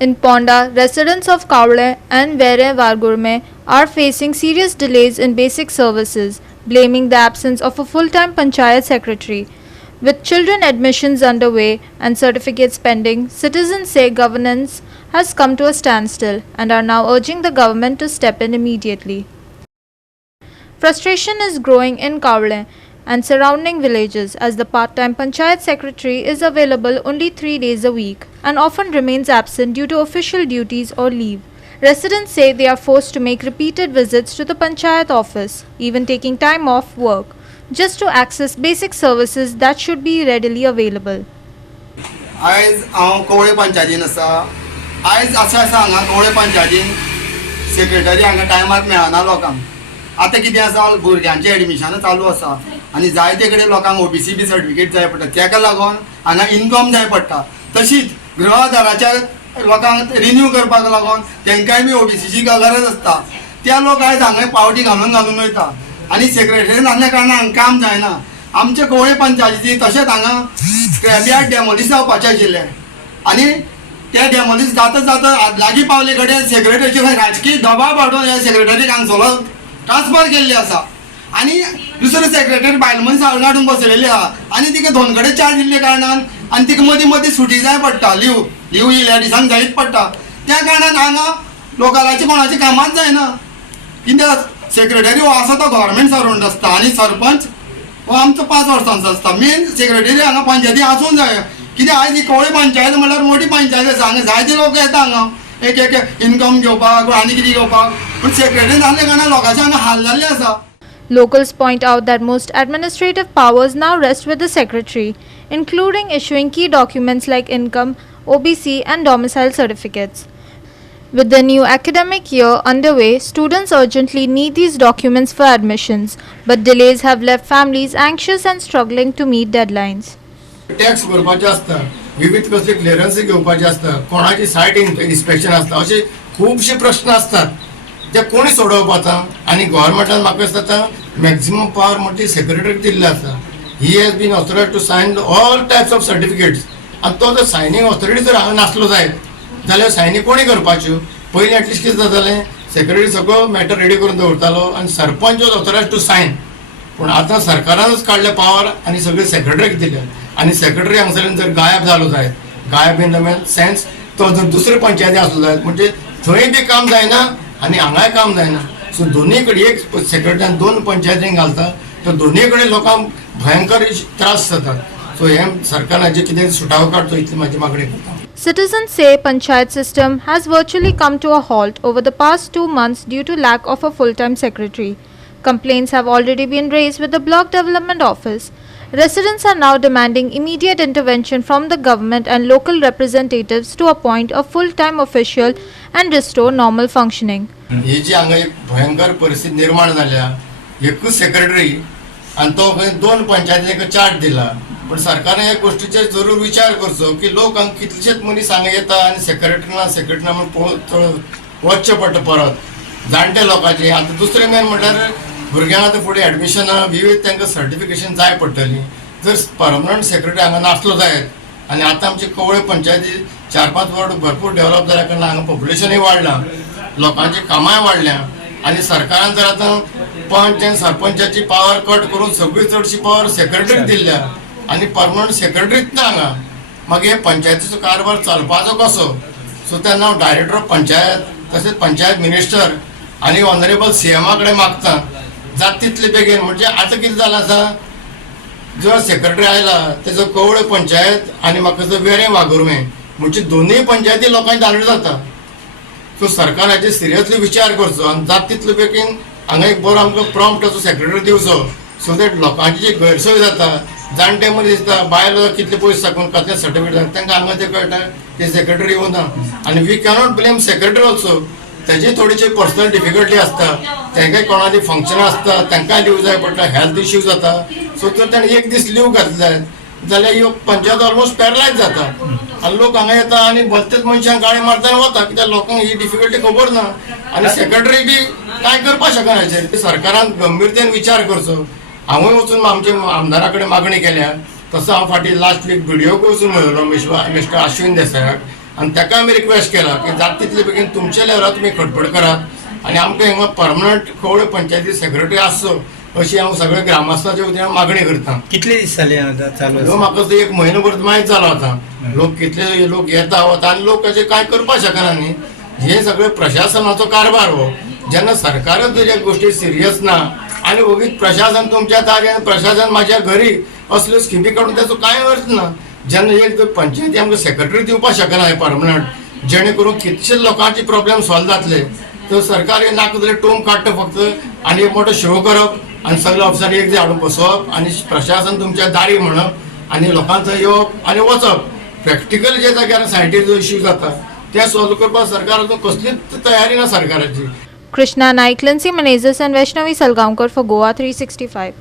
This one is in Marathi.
In Ponda, residents of Kaule and Vere Vargurme are facing serious delays in basic services, blaming the absence of a full-time panchayat secretary. With children admissions underway and certificates pending, citizens say governance has come to a standstill and are now urging the government to step in immediately. Frustration is growing in Kaule and surrounding villages as the part-time panchayat secretary is available only 3 days a week and often remains absent due to official duties or leave. Residents say they are forced to make repeated visits to the panchayat office, even taking time off work, just to access basic services that should be readily available. आयज हांव कवळे पंचायतीन आसा. आयज अशें आसा हांगा कवळे पंचायतीन सेक्रेटरी हांगा टायमार मेळना लोकांक. आतां कितें आसा भुरग्यांचें एडमिशन चालू आसा आनी जायते कडेन लोकांक ओबीसी बी सर्टिफिकेट जाय पडटा. ताका लागून हांगा इनकम जाय पडटा. तशीच गृहदाराच्या लोकांक रिन्यू करपाक लागून तांकांय बी ओबीसीची गरज आसता. त्या लोक आयज हांगा पावटी घालून वयता आनी सेक्रेटरी नासल्या कारणान हांगा काम जायना. आमचे कवळे पंचायतीन तशेंच हांगा स्क्रॅपयार्ड डेमोलिश जावपाचें आशिल्लें आनी ते डेमोलिश जाता लागीं पावले कडेन सेक्रेटरीचे राजकीय दबाव हाडून ह्या सेक्रेटरीक हांगसरलो ट्रान्सफर केल्ले आसा आनी दुसरे सेक्रेटरी बायल मनीस हाडून बसयलेली आहा आनी तिका 2 कडेन चार्ज दिल्ले कारणान आनी तिका मदीं सुटी जाय पडटा. लीव ह्या दिसांक जायच पडटा. त्या कारणान हांगा लोकलाची कोणाची कामाच जायना. कित्याक सेक्रेटरी हो आसा तो गव्हर्मेंट सर्वंट आसता आनी सरपंच हो आमचो 5 वर्सांचो आसता. मेन सेक्रेटरी हांगा पंचायती आसूंक जाय. कित्याक आयज ही कवळे पंचायत म्हणल्यार मोठी पंचायत आसा. हांगा जायते लोक येता हांगा एक इनकम घेवपाक आनी कितें घेवपाक, पूण सेक्रेटरी नासल्या कारणान लोकांचे हांगा हाल जाल्ले आसा. Locals point out that most administrative powers now rest with the secretary, including issuing key documents like income, OBC and domicile certificates. With the new academic year underway, students urgently need these documents for admissions, but delays have left families anxious and struggling to meet deadlines. Tax भरपाचे आसता, विविध कसले क्लिअरन्स घेवपाचे आसता, कोणाची सायट इन्स्पेक्शन आसता, असे खूबशे प्रश्न असतात ते कोणी सोडोवपाचा. आणि गव्हर्मेंटान म्हाका दिसता मॅक्झिमम पावर मोठी सेक्रेटरीक दिल्ली आसा. He has been authorised to sign all types of certificates. आणि तो जर सायनींग ऑथॉरिटी जर हांगा नासलो जायत जाल्यार सायनी कोणी करपाच्यो. पयलीं एटलिस्ट कितें जातालें, सेक्रेटरी सगळो मॅटर रेडी करून दवरतालो आणि सरपंच वॉज ऑथरायज्ड टू सायन. पूण आतां सरकारानच काडले पावर आनी सगळे सेक्रेटरीक दिले. आनी सेक्रेटरी हांगसरल्यान जर गायब जालो जायत, गायब इन द सेन्स तो जर दुसरे पंचायती आसलो जायत म्हणजे थंय बी काम जायना आनी हांगाय काम जायना. सो दोनूय कडेन एक सेक्रेटरीन 2 पंचायतींक घालता तर दोनूय कडेन लोकांक भयंकर त्रास जातात. सो हे सरकाराचे कितें सुटावो काडचो इतली म्हाजी मागणी करता. Citizens say panchayat system has virtually come to a halt over the past 2 months due to lack of a full-time secretary. Complaints have already been raised with the Block Development Office. Residents are now demanding immediate intervention from the government and local representatives to appoint a full-time official and restore normal functioning. ही जी हांगा एक भयंकर परिस्थिती निर्माण जाल्या, एकूच सेक्रेटरी आणि तो 2 पंचायतींक चार्ज दिला. पण सरकारने या गोष्टीचे जरूर विचार करचो की लोक हांगा कितलेशेच मनीस हांगा येता आनी सेक्रेटरी म्हणून वचचें पडटा परत जाणटे लोकांचे. आतां दुसरें मेन म्हणल्यार भुरग्यांक आतां फुडें एडमिशनां विविध तांकां सर्टिफिकेशन जाय पडटलीं. जर परमनंट सेक्रेटरी हांगा नासलो जायत आनी आतां आमचे कवळे पंचायती 4-5 वर्ड भरपूर डेव्हलप जाल्या कारणान हांगा पॉप्युलेशनूय वाडलां, लोकांची कामांय वाडल्या आनी सरकारान जर आतां पंच आनी सरपंचाची पावर कट करून सगळी चडशी पावर सेक्रेटरीक दिल्ल्या आनी परमनंट सेक्रेटरीच ना हांगा. मागीर हे पंचायतीचो कारभार चलपाचो कसो. सो तेन्ना हांव डायरेक्टर ऑफ पंचायत तशेंच पंचायत मिनिस्टर आनी ऑनरेबल सीएमा कडेन मागता जाता तितले बेगीन. म्हणजे आतां कितें जालां आसा, जो सेक्रेटरी आयला तेजो कवळे पंचायत आनी म्हाका जो वेरें वागुर्मे म्हणजे दोनूय पंचायती लोकांची धांदड जाता. सो सरकाराचे सिरियसली विचार करचो आनी जाता तितले बेगीन हांगा एक बरो आमकां प्रॉम्प्ट असो सेक्रेटरी दिवचो. सो दॅट लोकांची जी गैरसोय जाता, जाणटे मनीस दिसता बायल कितले पयस साकून कसले सर्टिफिकेट जाता तांकां हांगा ते कळटा ते सेक्रेटरी येवना. आनी we cannot blame secretary also. तेजी थोडीशी पर्सनल डिफिकल्टी आसता, तांकांय कोणाची फंक्शनां आसता, तांकांय लीव जाय पडटा, हेल्थ इश्यूज जाता. सो जर ताणें 1 दीस लीव घातले जाल्यार ह्यो पंचायत ऑलमोस्ट पॅरलायज जाता. आनी लोक हांगा येता आनी भलतेच मनशांक गाळी मारतना वता कित्याक लोकांक ही डिफिकल्टी खबर ना आनी सेक्रेटरी बी कांय करपाक शकना. हेचेर सरकारान गंभीरतेन विचार करचो. हांवूय वचून आमच्या आमदारा कडेन मागणी केल्या. तसो हांव फाटीं लास्ट वीक बिडिओक वचून मेळिल्लो मिस्टर अश्विन देसायाक आनी ताका आमी रिक्वेस्ट केला की जाता तितले बेगीन तुमच्या लेवलार तुमी खटपट करात आनी आमकां हिंगा परमनंट कवळे पंचायती सेक्रेटरी आसचो अशी हांव सगळ्या ग्रामस्थांच्या वतीन मागणी करता. कितले दीस जाले चालू ह्यो म्हाका तो 1 म्हयनो माहीत जालो आतां. लोक कितले लोक येता वता आनी लोक अशें कांय करपाक शकना न्ही. हे सगळे प्रशासनाचो कारभार हो. जेन्ना सरकारच जर ह्या गोष्टी सिरियस ना आनी ओगीच प्रशासन तुमच्या ताब्यान प्रशासन म्हाज्या घरी असल्यो स्किमी काडून ताचो कांय अर्थ ना. जेन्ना एक पंचायती आमकां सेक्रेटरी दिवपाक शकना हे परमनंट जेणे करून कितशे लोकांचे प्रॉब्लेम सॉल्व जातले. तर सरकार हे नाका जाल्यार टोम काडटा फक्त आनी एक मोठो शो करप आनी सगळे अफसर एक हाडून बसोवप आनी प्रशासन तुमच्या दारी म्हणप आनी लोकांचो येवप आनी वचप. प्रॅक्टिकल जे जाग्यार सायटीचो इश्यू जाता ते सॉल्व करपाक सरकाराचो कसलीच तयारी ना सरकाराची. Krishna Naik, Lindsay Menezes and Vaishnavi Salgaonkar for Goa 365.